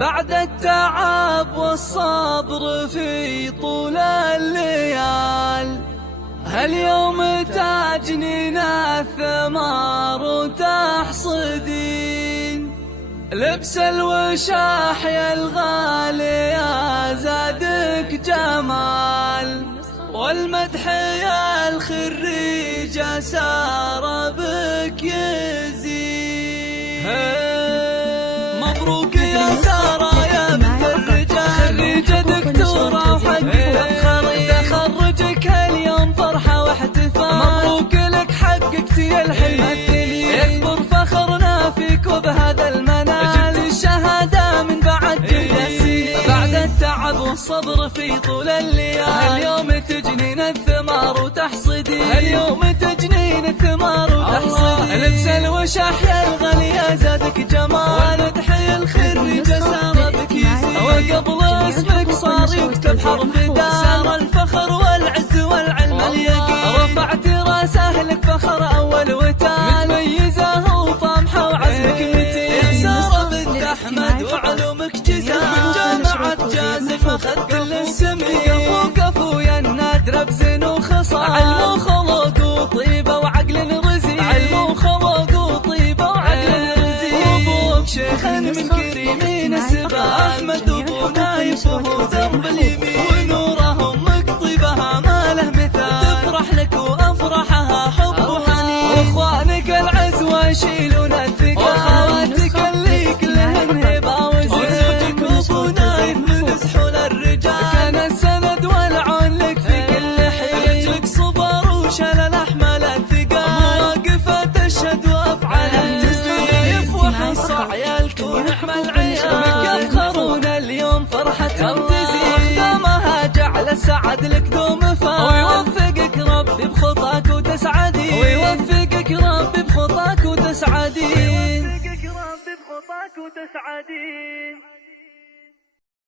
بعد التعب والصبر في طول الليال، هاليوم تجنين الثمار وتحصدين. لبس الوشاح يا الغالي يا زادك جمال، والمدح يا الخريج سار بك يزين. مبروك يا سارة يا بنت الرجال، خريجة دكتورة وحقك تخرجك اليوم فرحة واحتفال. مبروك لك حققتي الحلم الدليل، يكبر فخرنا فيك وبهذا المنال. جبت الشهادة من بعد جهد سنين، بعد التعب والصبر في طول الليال، اليوم تجنين الثمار وتحصدين. اليوم تجنين الثمار وتحصدين. لبس الوشاح يا الغالي يا زادك جمال، والمدح الخريج سار بك يزين. وقبل اسمك صار يكتب حرف دال، سار الفخر والعز والعلم اليقين. رفعت راس اهلك فخر اول وتال، متميزه وطامحه وعزمك متين. يا ساره بنت احمد وعلومك جزال، من جامعه جازف اخذ كل السمين. وقفوا يا النادره بزين وخصال، علم وخلق وطيبه وعقل رزين. علم وخلق وطيبه وعقل رزين. وابوك شيخ من كريمين السبا، احمد ابو نايف وهو ذنب اليمين. ونوره امك طيبها ما له مثال، تفرح لك وافرحها حب وحنين. واخوانك العزوه يشيلون الثقال، واخواتك اللي كلهن هبه وزين. وزوجك ابو نايف من سحول الرجال، كان السند والعون لك في كل حين. رجلك صبر وشال الاحمال الثقال، مواقفه تشهد وافعالها تزين. وحصى عيالك ونحمل عيال، يفخرون اليوم فرحتهم تزين. ختامها جعل السعد لك دوم فال، ويوفقك ربي بخطاك وتسعدين. ويوفقك ربي بخطاك وتسعدين.